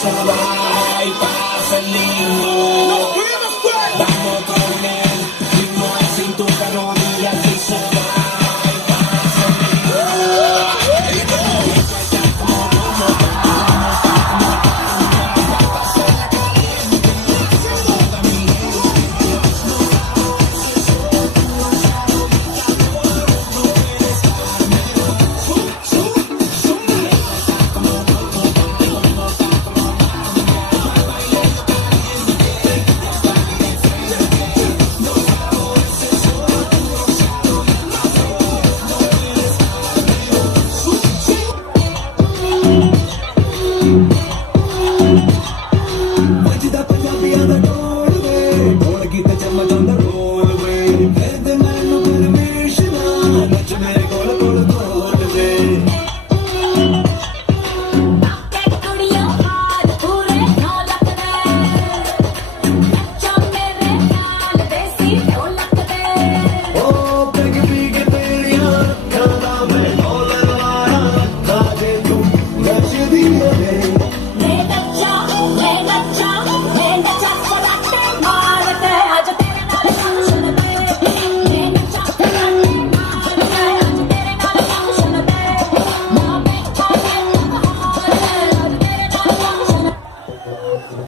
se va y pasa el limbo. Vamos con él, ritmo de cintura, rodillas y se va y pasa el limbo. Permission, I'm not your man, gonna go to the